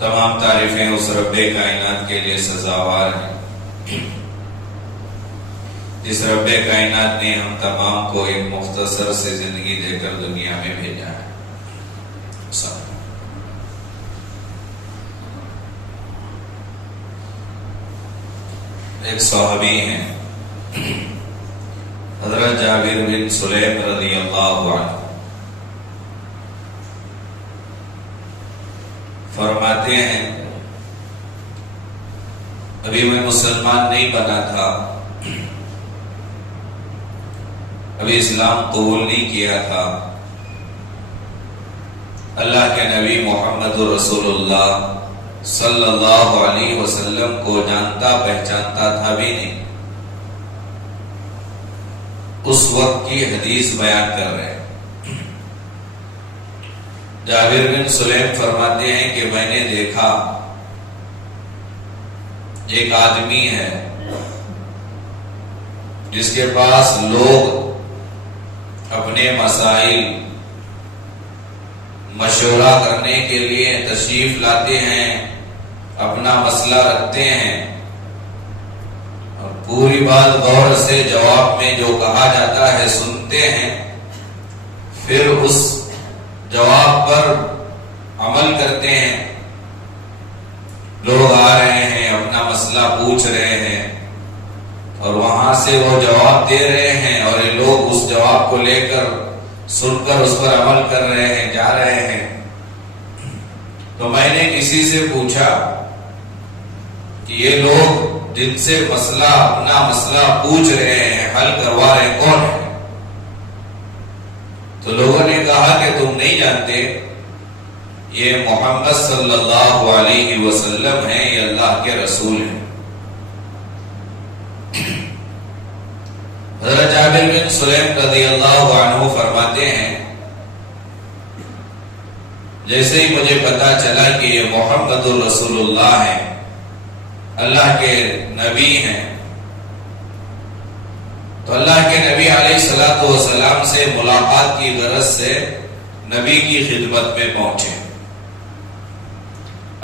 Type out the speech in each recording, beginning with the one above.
تمام تعریفیں اس رب کائنات کے لیے سزاوار ہیں جس رب کائنات نے ہم تمام کو ایک مختصر سے زندگی دے کر دنیا میں بھیجا ہے۔ ایک صحابی ہیں حضرت جابر بن سلیم رضی اللہ عنہ، فرماتے ہیں ابھی میں مسلمان نہیں بنا تھا، ابھی اسلام قبول نہیں کیا تھا، اللہ کے نبی محمد رسول اللہ صلی اللہ علیہ وسلم کو جانتا پہچانتا تھا بھی نہیں۔ اس وقت کی حدیث بیان کر رہے ہیں۔ جابر بن سلیم فرماتے ہیں کہ میں نے دیکھا ایک آدمی ہے جس کے پاس لوگ اپنے مسائل مشورہ کرنے کے لیے تشریف لاتے ہیں، اپنا مسئلہ رکھتے ہیں اور پوری بات غور سے جواب میں جو کہا جاتا ہے سنتے ہیں، پھر اس جواب پر عمل کرتے ہیں۔ لوگ آ رہے ہیں، اپنا مسئلہ پوچھ رہے ہیں اور وہاں سے وہ جواب دے رہے ہیں اور یہ لوگ اس جواب کو لے کر سن کر اس پر عمل کر رہے ہیں، جا رہے ہیں۔ تو میں نے کسی سے پوچھا کہ یہ لوگ جن سے اپنا مسئلہ پوچھ رہے ہیں، حل کروا رہے ہیں، کون ہے؟ تو لوگوں نے کہا کہ تم نہیں جانتے، یہ محمد صلی اللہ علیہ وسلم ہیں، یہ اللہ کے رسول ہیں۔ حضرت جابر بن سلیم رضی اللہ عنہ فرماتے ہیں جیسے ہی مجھے پتا چلا کہ یہ محمد رسول اللہ ہیں، اللہ کے نبی ہیں، تو اللہ کے نبی علیہ الصلوۃ والسلام سے ملاقات کی غرض سے نبی کی خدمت میں پہنچے۔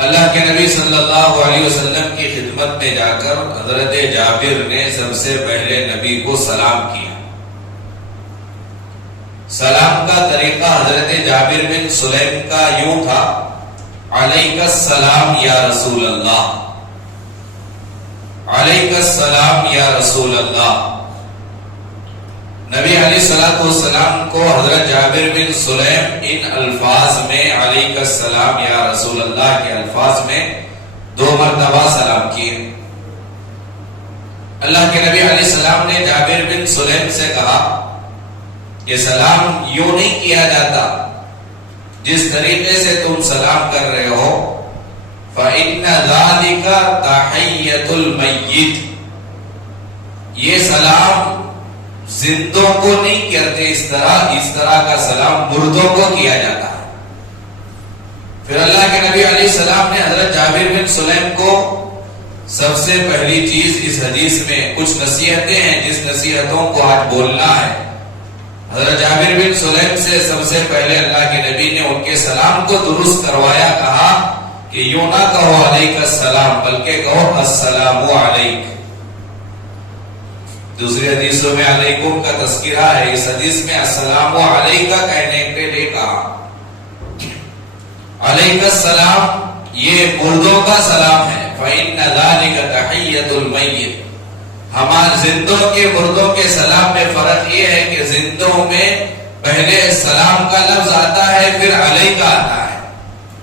اللہ کے نبی صلی اللہ علیہ وسلم کی خدمت میں جا کر حضرت جابر نے سب سے پہلے نبی کو سلام کیا۔ سلام کا طریقہ حضرت جابر بن سلیم کا یوں تھا، علیک السلام یا رسول اللہ، علیک السلام یا رسول اللہ۔ نبی علیہ الصلوۃ والسلام کو حضرت جابر بن سلیم ان الفاظ میں علیک السلام یا رسول اللہ کے الفاظ میں 2 مرتبہ سلام کیے۔ اللہ کے نبی علیہ السلام نے جابر بن سلیم سے کہا کہ سلام یوں نہیں کیا جاتا جس طریقے سے تم سلام کر رہے ہو، فَإِنَّ ذَلِكَ تَحِيَّةُ الْمَيِّتِ، یہ سلام زندوں کو نہیں کرتے، اس طرح کا سلام مردوں کو کیا جاتا ہے۔ پھر اللہ کے نبی علیہ السلام نے حضرت جابر بن سلیم کو سب سے پہلی چیز اس حدیث میں کچھ نصیحتیں ہیں جس نصیحتوں کو آج بولنا ہے۔ حضرت جابر بن سلیم سے سب سے پہلے اللہ کے نبی نے ان کے سلام کو درست کروایا، کہا کہ یوں نہ کہو علیک السلام بلکہ کہو السلام علیک۔ دوسری حدیثوں میں علیکم کا تذکرہ ہے، اس حدیث میں السلام علیکہ کہنے کے لیے کہا۔ علیک السلام یہ مردوں کا سلام ہے، فإن ذلك تحیۃ المیت۔ ہمارے زندوں کے مردوں کے سلام میں فرق یہ ہے کہ زندوں میں پہلے سلام کا لفظ آتا ہے پھر علیکہ آتا ہے،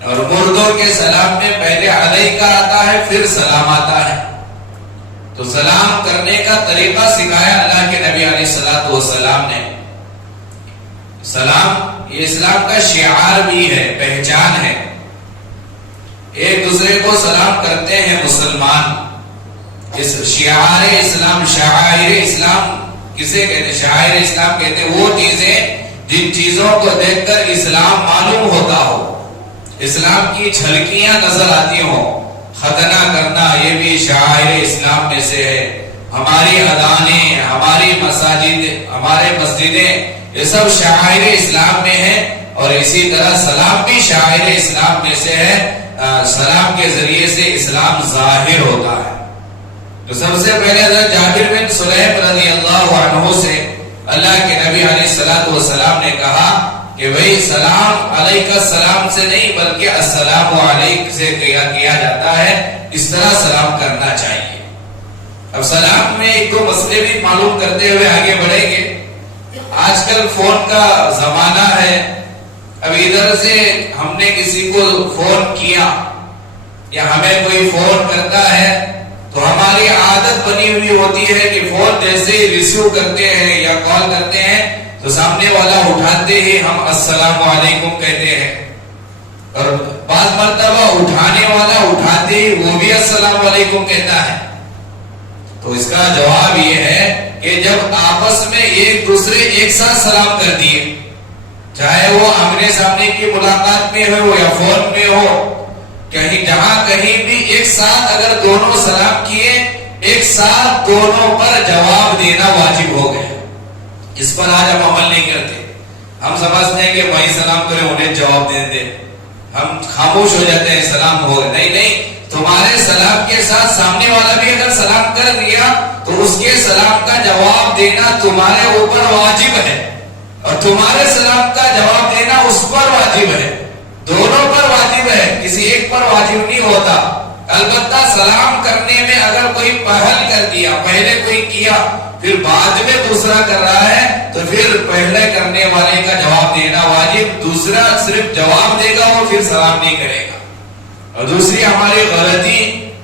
اور مردوں کے سلام میں پہلے علیکہ آتا ہے پھر سلام آتا ہے۔ تو سلام کرنے کا طریقہ سکھایا اللہ کے نبی علیہ الصلوۃ والسلام نے۔ سلام یہ اسلام کا شعار بھی ہے، پہچان ہے۔ ایک دوسرے کو سلام کرتے ہیں مسلمان۔ اس شعار اسلام، شعائر اسلام کسے کہتے ہیں؟ شعائر اسلام کہتے ہیں وہ چیزیں جن چیزوں کو دیکھ کر اسلام معلوم ہوتا ہو، اسلام کی جھلکیاں نظر آتی ہوں۔ ختنہ کرنا یہ بھی شعائر اسلام میں سے ہے۔ ہماری اذانیں، ہماری مساجد، ہمارے مسجدیں، یہ سب شعائر اسلام میں ہیں، اور اسی طرح سلام بھی شعائر اسلام میں سے ہے۔ سلام کے ذریعے سے اسلام ظاہر ہوتا ہے. تو سب سے پہلے حضرت جابر بن سلیم رضی اللہ عنہ سے اللہ کے نبی علیہ الصلوۃ والسلام نے کہا کہ بھئی سلام علیک السلام سے نہیں بلکہ السلام علیک سے کیا جاتا ہے، اس طرح سلام کرنا چاہیے. اب سلام میں ایک دو مسئلے بھی معلوم کرتے ہوئے آگے بڑھیں گے. آج کل فون کا زمانہ ہے. اب ادھر سے ہم نے کسی کو فون کیا یا ہمیں کوئی فون کرتا ہے تو ہماری عادت بنی ہوئی ہوتی ہے کہ فون جیسے ہی ریسیو کرتے ہیں یا کال کرتے ہیں تو سامنے والا اٹھاتے ہی ہم السلام علیکم کہتے ہیں، اور بعض مرتبہ اٹھانے والا اٹھاتے ہی وہ بھی السلام علیکم کہتا ہے. تو اس کا جواب یہ ہے کہ جب آپس میں ایک دوسرے ایک ساتھ سلام کر دیے، چاہے وہ آمنے سامنے کی ملاقات میں ہو یا فون میں ہو، کہیں جہاں کہیں بھی ایک ساتھ اگر دونوں سلام کیے، ایک ساتھ دونوں پر جواب دینا واجب ہو گیا. اس پر آج ہم عمل نہیں کرتے. ہم سمجھتے ہیں کہ بھائی سلام کرے انہیں جواب دے دیں، ہم خاموش ہو جاتے ہیں سلام ہو گئے. نہیں، تمہارے سلام کے ساتھ سامنے والا بھی اگر سلام کر دیا تو اس کے سلام کا جواب دینا تمہارے اوپر واجب ہے، اور تمہارے سلام کا جواب دینا اس پر واجب ہے. دونوں پر واجب ہے، کسی ایک پر واجب نہیں ہوتا. البتہ سلام کرنے میں اگر کوئی پہل کر دیا، پہلے کوئی کیا پھر بعد میں دوسرا کر رہا ہے تو پھر پہلے کرنے والے کا جواب دینا واجب. دوسرا صرف جواب دے گا، وہ پھر سلام نہیں کرے گا. اور دوسری ہماری غلطی،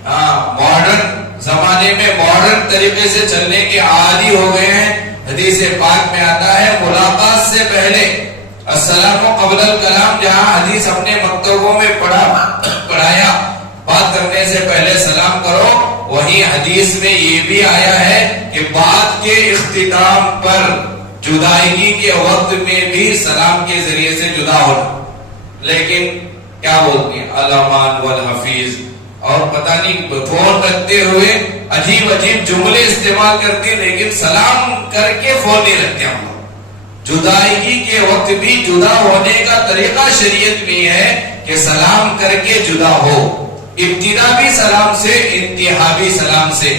ماڈرن زمانے میں ماڈرن طریقے سے چلنے کے عادی ہو گئے ہیں. حدیث پاک میں آتا ہے ملاقات سے پہلے السلام قبل الکلام، جہاں حدیث اپنے مکتبوں میں پڑھایا بات کرنے سے پہلے سلام کرو، وہی حدیث میں یہ بھی آیا ہے کہ بات کے اختتام پر جدائیگی کے وقت میں بھی سلام کے ذریعے سے جدا ہونا. لیکن کیا بولتے ہیں الامان والحفیظ، اور پتہ نہیں فون رکھتے ہوئے عجیب عجیب جملے استعمال کرتے، لیکن سلام کر کے فون نہیں رکھتے. ہم لوگ جدائیگی کے وقت بھی جدا ہونے کا طریقہ شریعت میں ہے کہ سلام کر کے جدا ہو. ابتدا بھی سلام سے، انتہا بھی سلام سے.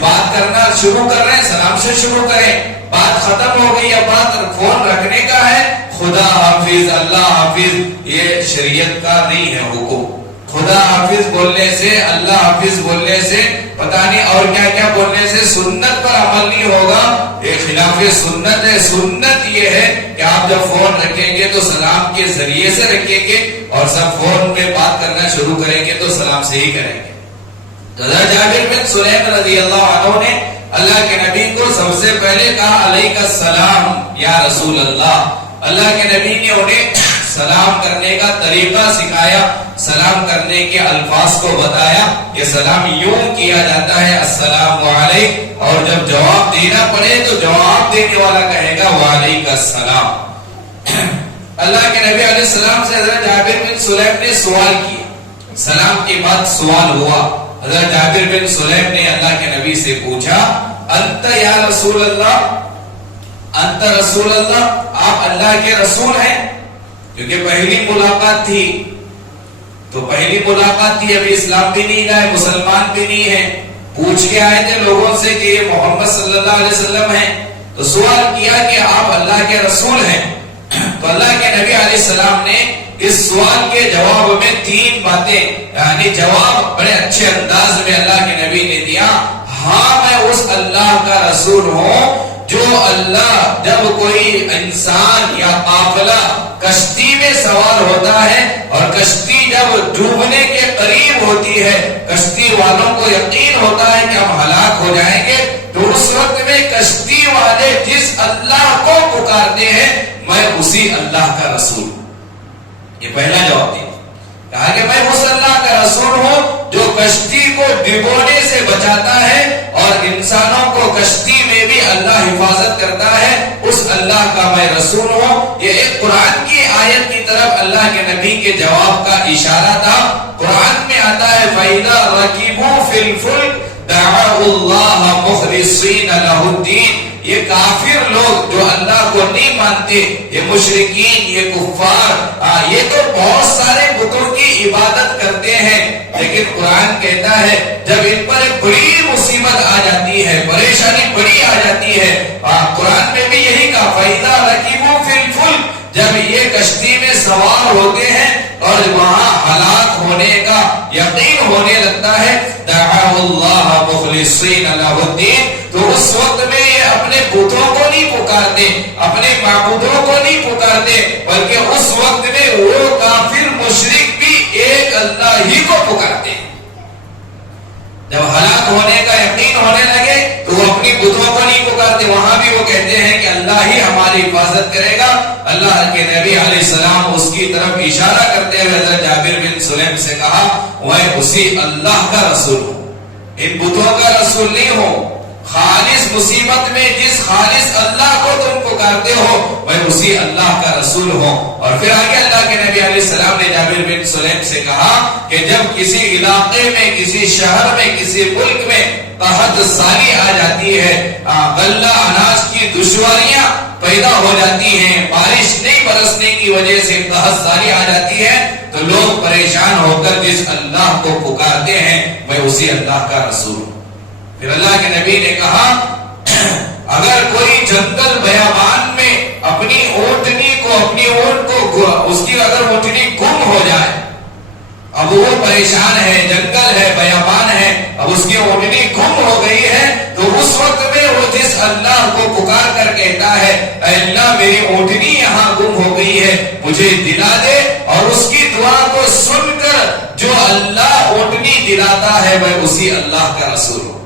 بات کرنا شروع کر رہے ہیں سلام سے شروع کریں، بات ختم ہو گئی، اب بات فون رکھنے کا ہے، خدا حافظ اللہ حافظ، یہ شریعت کا نہیں ہے حکم. خدا حافظ بولنے سے، اللہ حافظ بولنے سے، پتہ نہیں اور کیا کیا بولنے سے سنت پر عمل نہیں ہوگا. یہ خلاف سنت ہے. سنت یہ ہے کہ آپ جب فون رکھیں گے تو سلام کے ذریعے سے رکھیں گے، اور سب فون میں بات کرنا شروع کریں گے تو سلام سے ہی کریں گے. حضرت جابر بن سلیم رضی اللہ عنہ نے اللہ کے نبی کو سب سے پہلے کہا علیک السلام یا رسول اللہ. اللہ کے نبی نے انہیں سلام کرنے کا طریقہ سکھایا، سلام کرنے کے الفاظ کو بتایا کہ سلام یوں کیا جاتا ہے السلام علیک، اور جب جواب دینا پڑے تو جواب دینے والا کہے گا وعلیک السلام. اللہ کے نبی علیہ السلام سے حضرت جابر بن سلیم نے سوال کیا. سلام کے بعد سوال ہوا. حضرت جابر بن سلیم نے اللہ کے نبی سے پوچھا انت یا رسول اللہ، انت رسول اللہ، آپ اللہ کے رسول ہیں؟ کیونکہ پہلی ملاقات تھی، تو پہلی ملاقات تھی، ابھی اسلام بھی نہیں لائے، مسلمان بھی نہیں ہے. پوچھ کے آئے تھے لوگوں سے کہ یہ محمد صلی اللہ علیہ وسلم ہیں، تو سوال کیا کہ آپ اللہ کے رسول ہیں. تو اللہ کے نبی علیہ السلام نے اس سوال کے جواب میں تین باتیں، یعنی جواب بڑے اچھے انداز میں اللہ کے نبی نے دیا. ہاں میں اس اللہ کا رسول ہوں جو اللہ جب کوئی انسان یا قافلہ کشتی میں سوار ہوتا ہے اور کشتی جب ڈوبنے کے قریب ہوتی ہے، کشتی والوں کو یقین ہوتا ہے کہ ہم ہلاک ہو جائیں گے، تو اس وقت میں کشتی والے جس اللہ کو پکارتے ہیں میں اسی اللہ کا رسول ہوں. یہ پہلا جواب دیا. کہا کہ میں اس اللہ کا رسول ہوں جو کشتی کو ڈبونے سے بچاتا ہے اور انسانوں کو کشتی میں بھی اللہ حفاظت کرتا ہے، اس اللہ کا میں رسول ہوں. یہ ایک قرآن کی آیت کی طرف اللہ کے نبی کے جواب کا اشارہ تھا. قرآن میں آتا ہے فَإِذَا رَكِبُوا فِي الْفُلْكِ دَعَوُا اللَّهَ مُخْلِصِينَ لَهُ الدِّينَ. یہ کافر لوگ جو اللہ کو نہیں مانتے، یہ مشرکین، یہ کفار، یہ تو بہت سارے بتوں کی عبادت کرتے ہیں، لیکن قرآن کہتا ہے جب ان پر ایک بڑی مصیبت آ جاتی ہے، پریشانی بڑی آ جاتی ہے، قرآن میں بھی یہی کہا فَإِذَا رَكِبُوا فِي الْفُلْكِ، جب یہ کشتی میں سوار ہوتے ہیں اور وہاں ہلاک ہونے کا یقین ہونے لگتا ہے، دعوا اللہ مخلصین لہ الدین، تو اس وقت میں یہ اپنے بتوں کو نہیں پکارتے، اپنے معبودوں کو نہیں پکارتے، بلکہ اس وقت میں وہ کافر مشرک بھی ایک اللہ ہی کو پکارتے ہیں۔ جب ہلاک ہونے کا یقین ہونے لگے تو وہ اپنی بتوں کو نہیں پکارتے، وہاں بھی وہ کہتے ہیں کہ اللہ ہی ہماری حفاظت کرے گا۔ اللہ کے نبی علیہ السلام اس کی طرف اشارہ کرتے ہوئے حضرت جابر بن سلیم سے کہا میں اسی اللہ کا رسول ہوں، ان بتوں کا رسول نہیں ہوں، خالص مصیبت میں جس خالص اللہ کو تم پکارتے ہو میں اسی اللہ کا رسول ہوں۔ اور پھر آگے اللہ کے نبی علیہ السلام نے جابر بن سلیم سے کہا کہ جب کسی علاقے میں، کسی شہر میں، کسی ملک میں قحط سالی آ جاتی ہے، غلہ اناج کی دشواریاں پیدا ہو جاتی ہیں، بارش نہیں برسنے کی وجہ سے قحط سالی آ جاتی ہے، تو لوگ پریشان ہو کر جس اللہ کو پکارتے ہیں میں اسی اللہ کا رسول ہوں۔ پھر اللہ کے نبی نے کہا اگر کوئی جنگل بیابان میں اپنی اونٹنی کو، اپنی اونٹ کو، اس کی اگر اونٹنی گم ہو جائے، اب وہ پریشان ہے، جنگل ہے، بیابان ہے، اب اس کی اونٹنی گم ہو گئی ہے، تو اس وقت میں وہ جس اللہ کو پکار کر کہتا ہے اے اللہ میری اونٹنی یہاں گم ہو گئی ہے مجھے دلا دے، اور اس کی دعا کو سن کر جو اللہ اونٹنی دلاتا ہے میں اسی اللہ کا رسول ہوں۔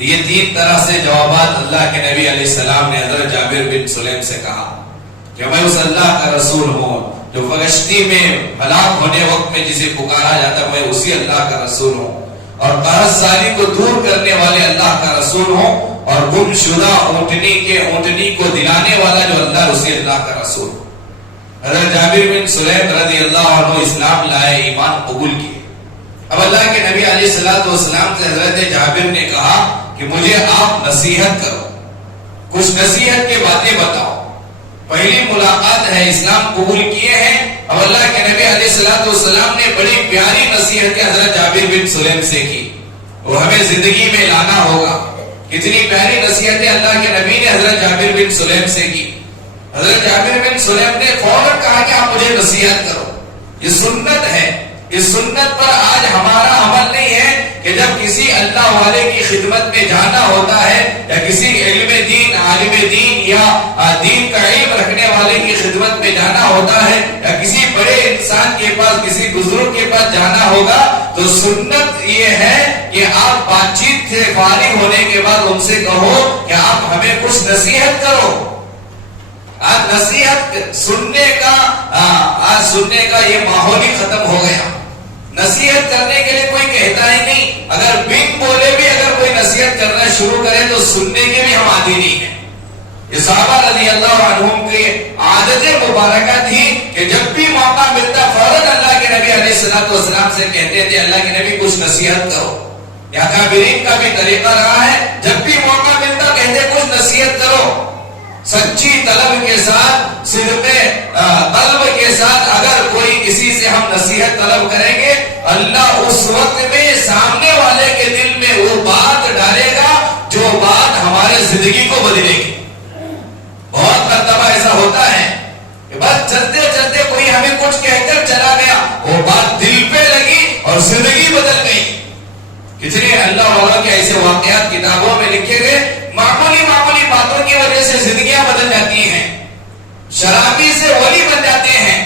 یہ تین طرح سے جوابات اللہ کے نبی علیہ السلام نے حضرت جابر بن سلیم سے کہا کہ میں اس اللہ کا رسول ہوں جو کشتی میں ہلاک ہونے وقت میں جسے پکارا جاتا میں اسی اللہ کا رسول ہوں، اور قحط سالی کو دور کرنے والے اللہ کا رسول ہوں، اور گم شدہ اونٹنی کو دلانے والا جو اللہ اسی اللہ کا رسول ہوں۔ حضرت جابر بن سلیم رضی اللہ عنہ اسلام لائے، ایمان قبول کیے۔ اب اللہ کے نبی علیہ السلام سے حضرت جابر نے کہا کہ مجھے آپ نصیحت کرو، کچھ نصیحت کی باتیں بتاؤ۔ پہلی ملاقات ہے، اسلام قبول کیے ہیں، اب اللہ کے نبی علیہ السلام نے بڑی پیاری نصیحت حضرت جابر بن سلیم سے کی، وہ ہمیں زندگی میں لانا ہوگا۔ کتنی پیاری نصیحتیں اللہ کے نبی نے حضرت جابر بن سلیم سے کی۔ حضرت جابر بن سلیم نے فوراً کہا کہ آپ مجھے نصیحت کرو، یہ سنت ہے، اس سنت پر آج ہمارا عمل نہیں ہے کہ جب کسی اللہ والے کی خدمت میں جانا ہوتا ہے یا کسی علم دین، عالم دین یا دین کا علم رکھنے والے کی خدمت میں جانا ہوتا ہے یا کسی بڑے انسان کے پاس، کسی بزرگ کے پاس جانا ہوگا، تو سنت یہ ہے کہ آپ بات چیت سے فارغ ہونے کے بعد ان سے کہو کہ آپ ہمیں کچھ نصیحت کرو۔ آج نصیحت سننے کا یہ ماحول ہی ختم ہو گیا۔ نصیحت کرنے کے لیے کوئی کہتا ہی نہیں، اگر بن بولے بھی اگر کوئی نصیحت کرنا شروع کرے تو سننے کے بھی ہم عادی نہیں ہیں۔ یہ صحابہ رضی اللہ عنہم کی عادت مبارکہ تھی کہ جب بھی موقع ملتا فوراً اللہ کے نبی علیہ السلام سے کہتے تھے اللہ کے نبی کچھ نصیحت کرو۔ یا کابرین کا بھی طریقہ رہا ہے، جب بھی موقع ملتا کہتے کچھ نصیحت کرو۔ سچی طلب کے ساتھ، صدق طلب کے ساتھ اگر کوئی کسی سے ہم نصیحت طلب کریں گے، اللہ اس وقت میں سامنے والے کے دل میں وہ بات ڈالے گا جو بات ہمارے زندگی کو بدلے گی۔ بہت مرتبہ ایسا ہوتا ہے کہ بس چلتے چلتے کوئی ہمیں کچھ کہہ کر چلا گیا، وہ بات دل پہ لگی اور زندگی بدل گئی۔ کتنے اللہ والوں کے ایسے واقعات کتابوں میں لکھے گئے، معمولی باتوں کی وجہ سے زندگیاں بدل جاتی ہیں، شرابی سے ولی بن جاتے ہیں۔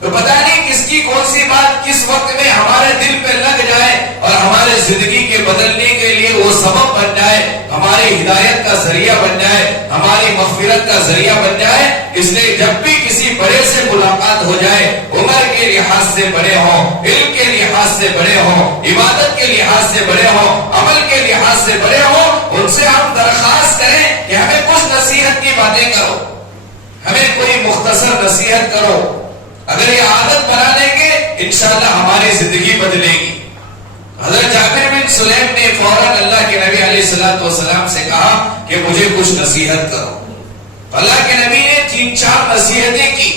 تو پتہ نہیں کس کی کون سی بات کس وقت میں ہمارے دل پہ لگ جائے اور ہمارے زندگی کے بدلنے کے لیے وہ سبب بن جائے، ہماری ہدایت کا ذریعہ بن جائے، ہماری مغفرت کا ذریعہ بن جائے۔ اس لیے جب بھی کسی بڑے سے ملاقات ہو جائے، عمر کے لحاظ سے بڑے ہوں، علم کے لحاظ سے بڑے ہوں، عبادت کے لحاظ سے بڑے ہوں، عمل کے لحاظ سے بڑے ہوں، ان سے ہم درخواست کریں کہ ہمیں کچھ نصیحت کی باتیں کرو، ہمیں کوئی مختصر نصیحت کرو۔ اگر یہ عادت بنا لیں گے انشاءاللہ ہماری زندگی بدلے گی۔ حضرت جابر بن سلیم نے فوراً اللہ کے نبی علیہ السلام سے کہا کہ مجھے کچھ نصیحت کرو۔ اللہ کے نبی نے 3-4 نصیحتیں کی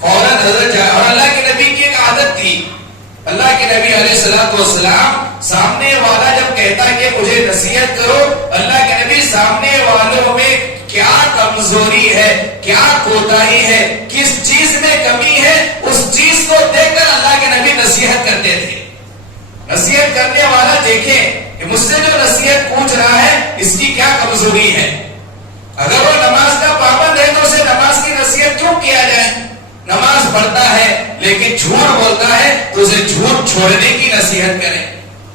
فوراً حضرت، اور اللہ کے نبی کی ایک عادت تھی اللہ کے نبی علیہ الصلوۃ والسلام سامنے والا جب کہتا ہے کہ مجھے نصیحت کرو، اللہ کے نبی سامنے والوں میں کیا کمزوری ہے، کیا کوتاہی ہے، کس چیز میں کمی ہے، اس چیز کو دیکھ کر اللہ کے نبی نصیحت کرتے تھے۔ نصیحت کرنے والا دیکھے کہ مجھ سے جو نصیحت پوچھ رہا ہے اس کی کیا کمزوری ہے۔ اگر وہ نماز کا پابند ہے تو اسے نماز کی نصیحت کیوں کیا جائے؟ نماز پڑھتا ہے لیکن جھوٹ بولتا ہے تو اسے جھوٹ چھوڑنے کی نصیحت کریں۔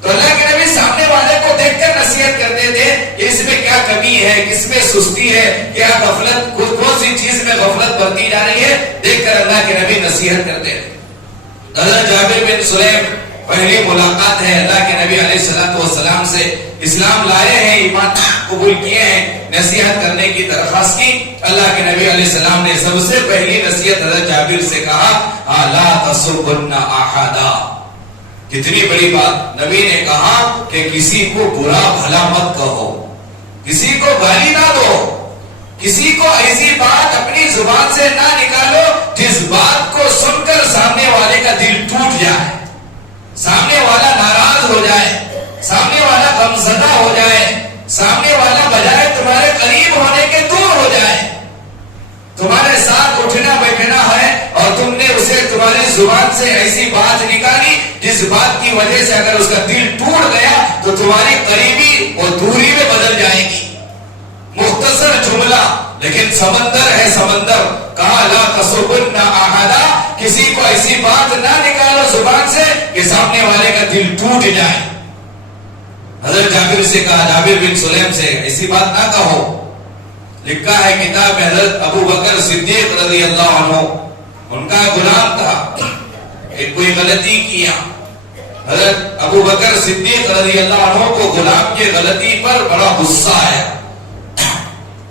تو اللہ کے نبی سامنے والے کو دیکھ کر نصیحت کرتے تھے کہ اس میں کیا کمی ہے، کس میں سستی ہے، کیا غفلت، کون سی چیز میں غفلت برتی جا رہی ہے، دیکھ کر اللہ کے نبی نصیحت کرتے تھے۔ حضرت جابر بن سلیم پہلی ملاقات ہے اللہ کے نبی علیہ الصلوۃ والسلام سے، اسلام لائے ہیں، ایمان قبول کیے ہیں، نصیحت کرنے کی درخواست کی۔ اللہ کے نبی علیہ السلام نے سب سے پہلی نصیحت حضرت جابر سے کہا لا تسبن احدا۔ کتنی بڑی بات، نبی نے کہا کہ کسی کو برا بھلا مت کہو، کسی کو گالی نہ دو، کسی کو ایسی بات اپنی زبان سے نہ نکالو جس بات کو سن کر سامنے والے کا دل ٹوٹ جائے، سامنے والا ناراض ہو جائے، سامنے والا غمزدہ ہو جائے، سامنے والا بجائے تمہارے قریب ہونے کے دور ہو جائے۔ تمہارے ساتھ اٹھنا بیٹھنا ہے اور تم نے اسے تمہاری زبان سے ایسی بات نکالی جس بات کی وجہ سے اگر اس کا دل ٹوٹ گیا تو تمہاری قریبی اور دوری میں بدل جائے گی۔ مختصر جملہ لیکن سمندر ہے سمندر۔ کہا لا تسبن احدا، کسی کو ایسی بات نہ نکالو زبان سے کہ سامنے والے کا دل ٹوٹ جائے۔ حضرت جابر سے کہا، جابر بن سلیم سے ایسی بات نہ کہو۔ لکھا ہے کتاب میں حضرت ابو بکر صدیق رضی اللہ عنہ، ان کا غلام تھا، ایک کوئی غلطی کیا، حضرت ابو بکر صدیق رضی اللہ عنہ کو غلام کی غلطی پر بڑا غصہ آیا۔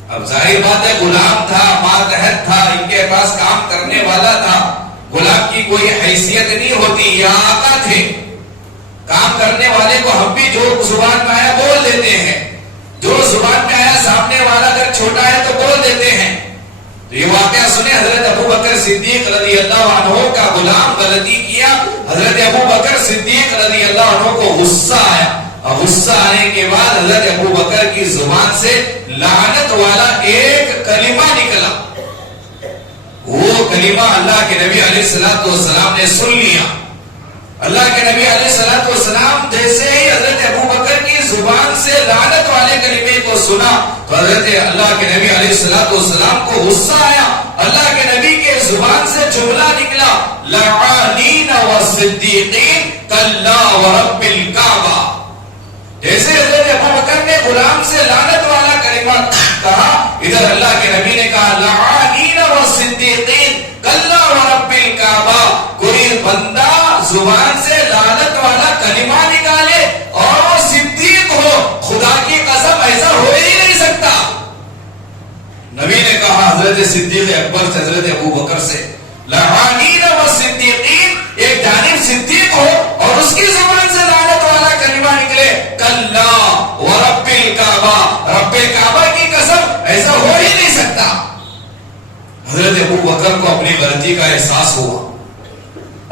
اب ظاہر بات ہے غلام تھا، ماتحت تھا، ان کے پاس کام کرنے والا تھا، غلام کی کوئی حیثیت نہیں ہوتی، یا آقا تھے، کام کرنے والے کو ہم بھی جو زبان میں آیا بول دیتے ہیں، جو زبان میں آیا سامنے والا اگر چھوٹا ہے تو بول دیتے ہیں۔ تو یہ واقعہ سنے، حضرت ابو بکر صدیق رضی اللہ عنہ کا غلام غلطی کیا، حضرت ابو بکر صدیق رضی اللہ عنہ کو غصہ آیا، اور غصہ آنے کے بعد حضرت ابو بکر کی زبان سے لعنت والا ایک کلمہ نکلا۔ وہ کلمہ اللہ کے نبی علیہ الصلوۃ والسلام نے سن لیا۔ اللہ کے نبی علیہ الصلوۃ والسلام جیسے ہی حضرت ابو بکر کی زبان سے لعنت والے کلمے کو سنا تو حضرت اللہ کے نبی علیہ الصلوۃ والسلام کو غصہ آیا۔ اللہ کے نبی کے زبان سے جملہ نکلا لعانین والصدیقین کلا ورب الکعبہ۔ جیسے حضرت ابو بکر نے غلام سے لعنت والا کلمہ کہا، ادھر اللہ کے نبی نے کہا لعانین والصدیقین کلا ورب الکعبہ۔ کوئی بندہ زبان سے لعنت والا کلمہ نکالے اور وہ صدیق ہو، خدا کی قسم ایسا ہو ہی نہیں سکتا۔ نبی نے کہا حضرت صدیق اکبر سے، حضرت ابو بکر سے، لعانین والصدیقین، ایک جانب صدیق ہو اور اس کی زبان سے لعنت والا کلمہ نکلے کلا ورب الکعبہ، رب کعبہ کی قسم ایسا ہو ہی نہیں سکتا۔ حضرت ابو بکر کو اپنی غلطی کا احساس ہوا۔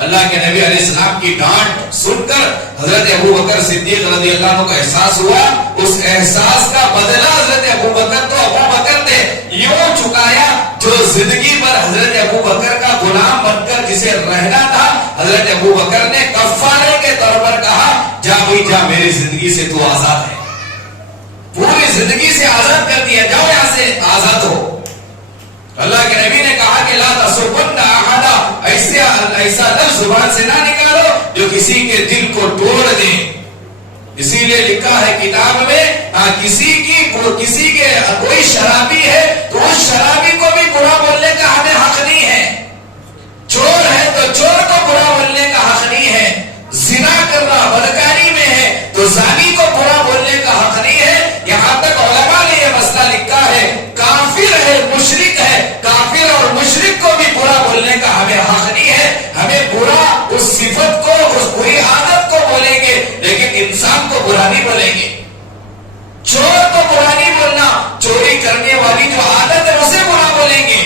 اللہ کے نبی علیہ السلام کی ڈانٹ سن کر حضرت ابو بکر صدیق رضی اللہ عنہ کو احساس ہوا۔ اس احساس کا بدلہ حضرت ابو بکر تو ابو بکر تھے، یوں چکایا جو زندگی پر حضرت ابو بکر کا غلام بن کر جسے رہنا تھا۔ حضرت ابو بکر نے کفارے کے طور پر کہا جا بھائی جا، میری زندگی سے تو آزاد ہے، پوری زندگی سے آزاد کر دیا، جاؤ یہاں سے آزاد ہو۔ اللہ کے نبی نے کہا کہ لا تسبن احدا، ایسا لفظ زبان سے نہ نکالو جو کسی کے دل کو توڑ دے۔ اسی لیے لکھا ہے کتاب میں کسی کے کوئی شرابی ہے تو اس شرابی کو بھی برا بولنے کا ہمیں حق نہیں ہے، چور ہے تو چور کو برا بولنے کا حق نہیں ہے، زنا کر رہا بدکاری میں ہے تو زانی کو برا بولنے کا حق نہیں ہے۔ یہاں تک علماء نے یہ مسئلہ لکھا ہے کافر ہے مشرک ہے، کافر اور مشرک کو بھی برا بولنے کا ہمیں حق نہیں ہے۔ ہمیں برا اس صفت کو، اس بری عادت کو بولیں گے لیکن انسان کو برا نہیں بولیں گے۔ چور کو برا نہیں بولنا، چوری کرنے والی جو عادت ہے اسے برا بولیں گے۔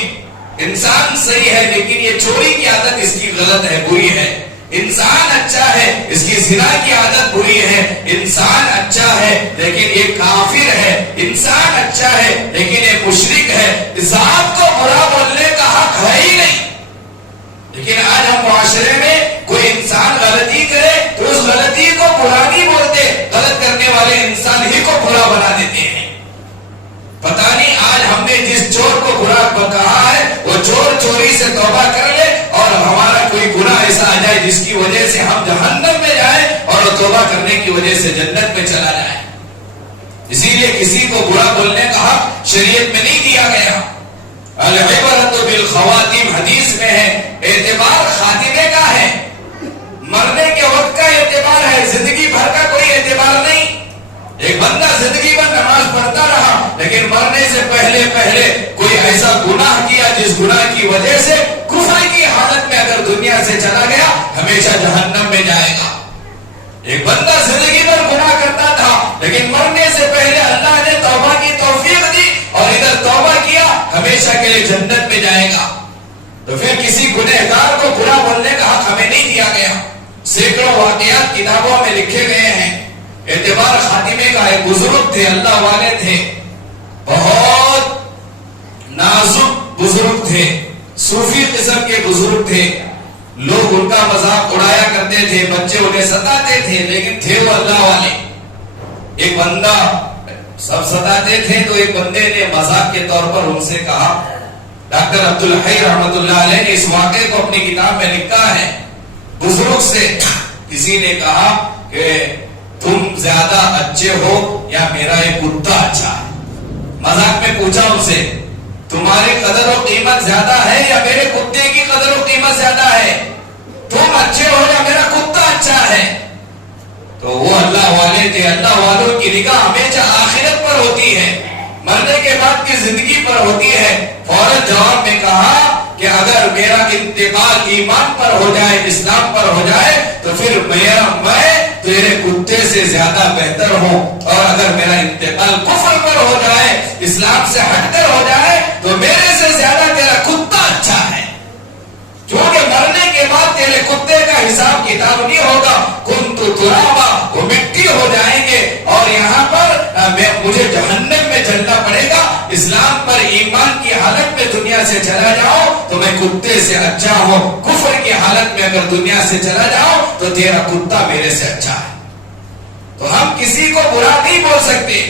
انسان صحیح ہے لیکن یہ چوری کی عادت اس کی غلط ہے، بری ہے، انسان اچھا ہے، اس کی زنا کی عادت بری ہے، انسان اچھا ہے لیکن یہ کافر ہے، انسان اچھا ہے لیکن یہ مشرک ہے، ذات کو برا بولنے کا حق ہے ہی نہیں۔ لیکن آج ہم معاشرے میں کوئی انسان غلطی کرے تو اس غلطی کو برا نہیں بولتے، غلط کرنے والے انسان ہی کو برا بنا دیتے ہیں۔ پتہ نہیں آج ہم نے جس چور کو برا کہا ہے وہ چور چوری سے توبہ کر لے اور ہمارا کوئی گناہ ایسا آ جائے جس کی وجہ سے ہم جہنم میں جائیں اور وہ توبہ کرنے کی وجہ سے جنت میں چلا جائے۔ اسی لیے کسی کو برا بولنے کا حق شریعت میں نہیں دیا گیا۔ العبرۃ بالخواتیم حدیث میں ہے، اعتبار خاتمے کا ہے، مرنے کے وقت کا اعتبار ہے، زندگی بھر کا کوئی اعتبار نہیں۔ ایک بندہ زندگی بھر نماز پڑھتا رہا لیکن مرنے سے پہلے کوئی ایسا گناہ کیا جس گناہ کی وجہ سے کفر کی حالت میں اگر دنیا سے چلا گیا ہمیشہ جہنم میں جائے گا۔ ایک بندہ زندگی بھر گناہ کرتا تھا لیکن مرنے سے پہلے اللہ نے توبہ کی توفیق دی اور ادھر توبہ کیا، ہمیشہ کے لیے جنت میں جائے گا۔ تو پھر کسی گنہگار کو برا بولنے کا حق ہمیں نہیں دیا گیا۔ سینکڑوں واقعات کتابوں میں لکھے گئے ہیں۔ اعتبار خاتمے کا ایک بزرگ تھے، اللہ والے تھے، بہت نازک بزرگ تھے، صوفی قسم کے بزرگ تھے، لوگ ان کا مذاق اڑایا کرتے تھے، بچے انہیں ستاتے تھے لیکن تھے وہ اللہ والے۔ ایک بندہ، سب ستاتے تھے تو ایک بندے نے مذاق کے طور پر ان سے کہا، ڈاکٹر عبدالحی رحمت اللہ علیہ نے اس واقعے کو اپنی کتاب میں لکھا ہے، بزرگ سے کسی نے کہا کہ تم زیادہ اچھے ہو یا میرا یہ کتا اچھا ہے۔ مذاق میں پوچھا ان سے، تمہاری قدر و قیمت زیادہ ہے یا میرے کتے کی قدر و قیمت زیادہ ہے؟ تم اچھے ہو یا میرا کتا اچھا ہے؟ تو وہ اللہ والے تھے، اللہ والوں کی نگاہ ہمیشہ آخرت پر ہوتی ہے، مرنے کے بعد کی زندگی پر ہوتی ہے۔ فوراً جواب میں کہا کہ اگر میرا انتقال ایمان پر ہو جائے، اسلام پر ہو جائے تو پھر میں تیرے کتے سے زیادہ بہتر ہوں، اور اگر میرا انتقال کفر پر ہو جائے، اسلام سے ہٹ کر ہو جائے تو میرے سے زیادہ تیرا کتا اچھا ہے، کیونکہ مرنے کے بعد تیرے کتے کا حساب کتاب نہیں ہوگا، کنت ترابا، وہ مٹی ہو جائیں گے اور یہاں پر مجھے جہنم میں چلنا پڑے گا۔ اسلام پر ایمان کی حالت میں دنیا سے چلا جاؤ تو میں کتے سے اچھا ہوں، کفر کی حالت میں اگر دنیا سے چلا جاؤ تو تیرا کتا میرے سے اچھا ہے۔ تو ہم کسی کو برا نہیں بول سکتے،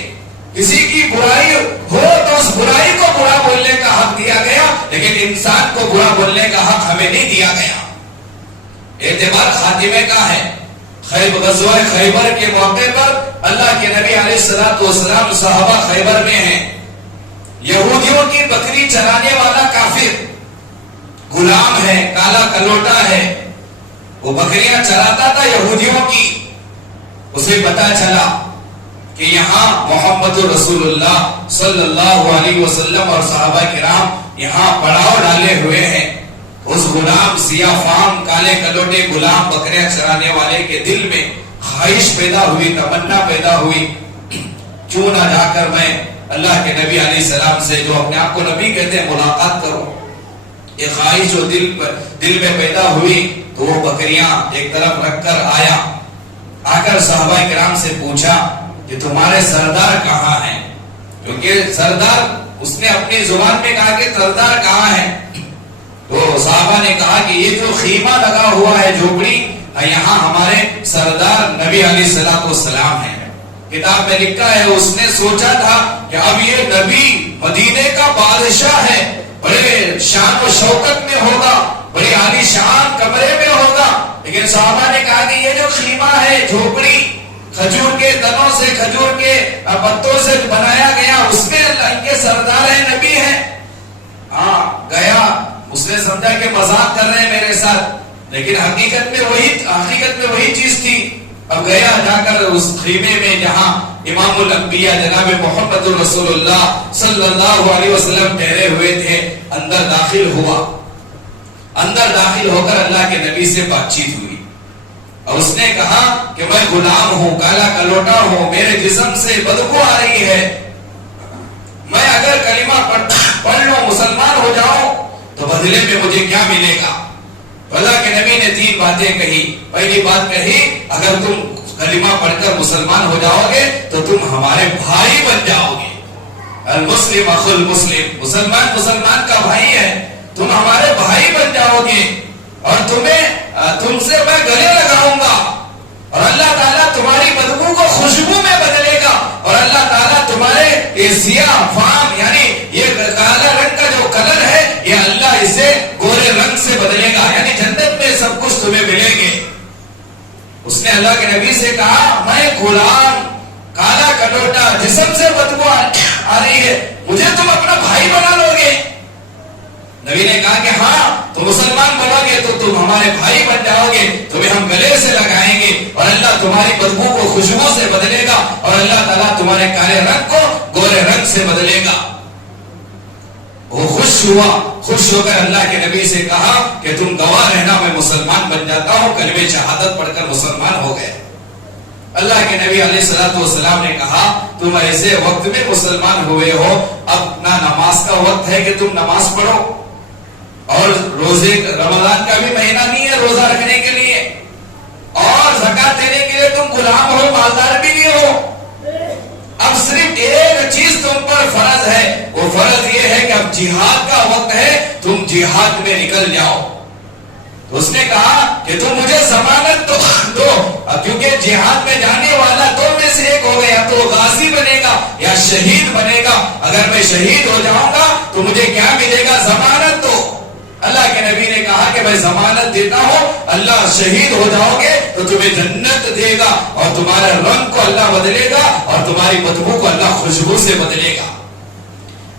کسی کی برائی ہو تو اس برائی کو برا بولنے کا حق دیا گیا، لیکن انسان کو برا بولنے کا حق ہمیں نہیں دیا گیا۔ اعتبار خاتمے کا ہے۔ غزوہ خیبر کے موقع پر اللہ کے نبی علیہ الصلوۃ والسلام صحابہ خیبر میں ہیں، یہودیوں کی بکری چرانے والا کافر غلام ہے، کالا کلوٹا ہے، وہ بکریاں چراتا تھا یہودیوں کی۔ اسے پتا چلا کہ یہاں محمد رسول اللہ صلی اللہ علیہ وسلم اور صحابہ کرام یہاں پڑاؤ ڈالے ہوئے ہیں۔ اس غلام سیاہ فام کالے کلوٹے غلام بکریاں چرانے والے کے دل میں خواہش پیدا ہوئی، تمنا پیدا ہوئی، کیوں نہ جا کر میں اللہ کے نبی علیہ السلام سے، جو اپنے آپ کو نبی کہتے ہیں، ملاقات کرو۔ یہ خواہش جو دل میں پیدا ہوئی تو وہ بکریاں ایک طرف رکھ کر آیا، آ کر صحابہ کرام سے پوچھا کہ تمہارے سردار کہاں ہیں؟ کیونکہ سردار، اس نے اپنی زبان میں کہا کہ سردار کہاں ہے؟ تو صحابہ نے کہا کہ یہ جو خیمہ لگا ہوا ہے، جھوپڑی، یہاں ہمارے سردار نبی علیہ الصلوۃ والسلام ہیں۔ کتاب میں لکھا ہے اس نے سوچا تھا کہ اب یہ نبی مدینے کا بادشاہ ہے، بڑے شان و شوکت میں ہوگا، بڑی عالی شان کمرے میں ہوگا، لیکن صحابہ نے کہا کہ یہ جو خیمہ ہے، جھوپڑی، کھجور کے تنوں سے، کھجور کے پتوں سے بنایا گیا، اس میں اللہ کے سردار ہیں، نبی ہیں۔ ہاں گیا، اس نے سمجھا کہ مذاق کر رہے ہیں میرے ساتھ، لیکن حقیقت میں وہی چیز تھی۔ اب گیا، جا کر اس خیمے میں جہاں امام الانبیاء جناب محمد رسول اللہ صلی اللہ علیہ وسلم ٹھہرے ہوئے تھے، اندر داخل ہوا۔ اندر داخل ہو کر اللہ کے نبی سے بات چیت ہوئی اور اس نے کہا کہ میں غلام ہوں، کالا کلوٹا ہوں، میرے جسم سے بدبو آ رہی ہے، میں اگر کلمہ پڑھ لوں، مسلمان ہو جاؤں تو بدلے میں مجھے کیا ملے گا؟ اللہ کے نبی نے 3 تین باتیں کہی. پہلی بات کہی اگر تم کلمہ پڑھ کر مسلمان ہو جاؤ گے تو تم ہمارے بھائی بن جاؤ گے. المسلم اخو المسلم, مسلمان مسلمان کا بھائی ہے, تم ہمارے بھائی بن جاؤ گے اور تم سے میں گلے لگاؤں گا اور اللہ تعالیٰ تمہاری بدبو کو خوشبو میں بدلے گا اور اللہ تعالیٰ تمہارے سیاہ فام یعنی یہ کالا رنگ کا جو کلر ہے یہ اللہ اسے گورے رنگ سے بدلے گا, یعنی جنت میں سب کچھ تمہیں ملیں گے. اس نے اللہ کے نبی سے کہا میں غلام, کالا کٹوٹا, جسم سے بدبو آ رہی ہے, مجھے تم اپنا بھائی بنا لو گے؟ نبی نے کہا کہ ہاں تم مسلمان بنو گے تو تم ہمارے بھائی بن جاؤ گے, تمہیں ہم گلے سے لگائیں گے اور اللہ تمہاری بدبو کو خوشبو سے بدلے گا اور اللہ تعالیٰ تمہارے کالے رنگ کو گورے رنگ سے بدلے گا. وہ خوش ہوا, خوش ہو کر اللہ کے نبی سے کہا کہ تم گواہ رہنا میں مسلمان بن جاتا ہوں. کلمہ شہادت پڑھ کر مسلمان ہو گئے. اللہ کے نبی علیہ الصلوۃ والسلام نے کہا تم ایسے وقت میں مسلمان ہوئے ہو, اب نہ نماز کا وقت ہے کہ تم نماز پڑھو اور روزے رمضان کا بھی مہینہ نہیں ہے روزہ رکھنے کے لیے, اور زکات دینے کے لیے تم غلام ہو, مالدار بھی نہیں ہو. اب صرف ایک چیز تم پر فرض ہے, وہ فرض یہ ہے کہ اب جہاد کا وقت ہے, تم جہاد میں نکل جاؤ. تو اس نے کہا کہ تم مجھے ضمانت دو, کیونکہ جہاد میں جانے والا دو میں سے ایک ہو گیا, تو غازی بنے گا یا شہید بنے گا. اگر میں شہید ہو جاؤں گا تو مجھے کیا ملے گا؟ ضمانت دو. اللہ کے نبی نے کہا کہ میں ضمانت دیتا ہوں, اللہ شہید ہو جاؤ گے تو تمہیں جنت دے گا اور تمہارا رنگ کو اللہ بدلے گا اور تمہاری بدبو کو اللہ خوشبو سے بدلے گا.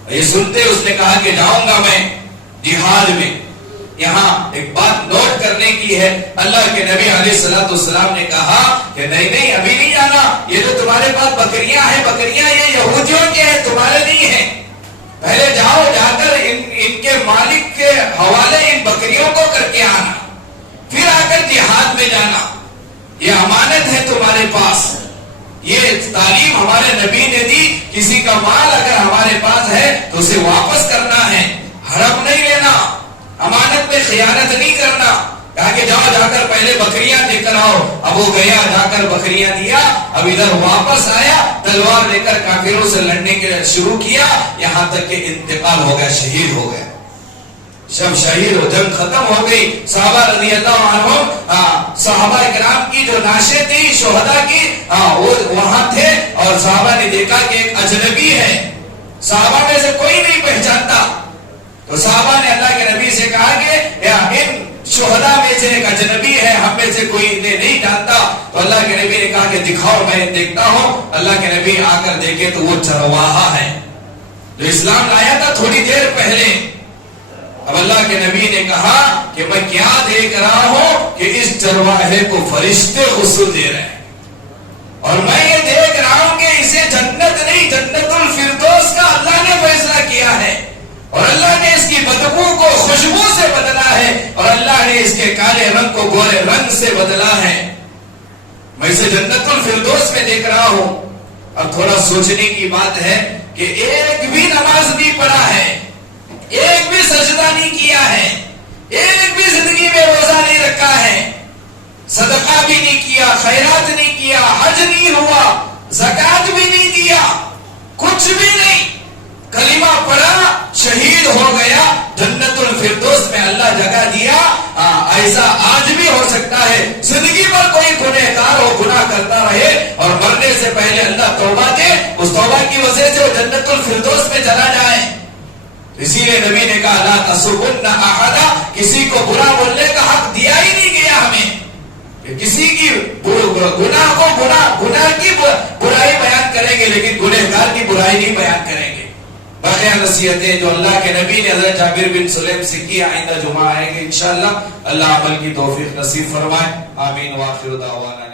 یہ سنتے اس نے کہا کہ جاؤں گا میں جہاد میں. یہاں ایک بات نوٹ کرنے کی ہے, اللہ کے نبی علیہ الصلوۃ والسلام نے کہا کہ نہیں ابھی نہیں جانا, یہ جو تمہارے پاس بکریاں ہیں, بکریاں یہ یہودیوں کے ہیں, تمہارے نہیں ہیں. پہلے جاؤ, جا کر ان کے مالک کے حوالے ان بکریوں کو کر کے آنا, پھر آ کر جہاد میں جانا. یہ امانت ہے تمہارے پاس. یہ تعلیم ہمارے نبی نے دی, کسی کا مال اگر ہمارے پاس ہے تو اسے واپس کرنا ہے, ہڑپ نہیں لینا, امانت میں خیانت نہیں کرنا. کہا کہ جاؤ, جا کر پہلے بکریاں دے کر آؤ. اب وہ گیا, جا کر بکریاں دیا, اب ادھر واپس آیا, تلوار لے کر کافروں سے لڑنے کے لیے شروع کیا, یہاں تک کہ انتقال ہو گیا, شہید ہو گیا. جب شہید ہو, جنگ ختم ہو گئی, صحابہ رضی اللہ عنہم, صحابہ کرام کی جو نعشیں تھی شہداء کی, وہ وہاں تھے اور صحابہ نے دیکھا کہ ایک اجنبی ہے, صحابہ میں سے کوئی نہیں پہچانتا. تو صحابہ نے اللہ کے نبی سے کہا کہ ان شہداء میں سے ایک اجنبی ہے, ہم میں سے کوئی انہیں نہیں جانتا. تو اللہ کے نبی نے کہا کہ دکھاؤ, میں دیکھتا ہوں. اللہ کے نبی آ کر دیکھے تو وہ چرواہا ہے جو اسلام لایا تھا تھوڑی دیر پہلے. اب اللہ کے نبی نے کہا کہ میں کیا دیکھ رہا ہوں کہ اس چرواہے کو فرشتے غسل دے رہے ہیں, اور میں یہ دیکھ رہا ہوں کہ اسے جنت نہیں, جنت الفردوس کا اللہ نے فیصلہ کیا ہے, اور اللہ نے اس کی بدبو کو خوشبو سے بدلا ہے, اور اللہ نے اس کے کالے رنگ کو گورے رنگ سے بدلا ہے. میں اسے جنت الفردوس میں دیکھ رہا ہوں. اب تھوڑا سوچنے کی بات ہے کہ ایک بھی نماز نہیں پڑھا ہے, ایک بھی سجدہ نہیں کیا ہے, ایک بھی زندگی میں روزہ نہیں رکھا ہے, صدقہ بھی نہیں کیا, خیرات نہیں کیا, حج نہیں ہوا, زکات بھی نہیں دیا, کچھ بھی نہیں, کلمہ پڑھا, شہید ہو گیا, جنت الفردوس میں اللہ جگہ دیا. ایسا آج بھی ہو سکتا ہے, زندگی پر کوئی گنہگار ہو, گناہ کرتا رہے اور مرنے سے پہلے اللہ توبہ دے, اس توبہ کی وجہ سے وہ جنت الفردوس میں چلا جائے. اسی لیے نبی نے کہا لا تسبن احدا, کسی کو برا بولنے کا حق دیا ہی نہیں گیا ہمیں, کہ کسی کی گناہ کو گناہ کی برائی بیان کریں گے لیکن گنہگار کی برائی نہیں بیان کریں گے. باقی نصیحتیں جو اللہ کے نبی نے حضرت جابر بن سلیم سے کی, آئندہ جمعہ آئیں گے انشاءاللہ. اللہ عمل کی توفیق نصیب فرمائے. آمین. وآخر دعوانا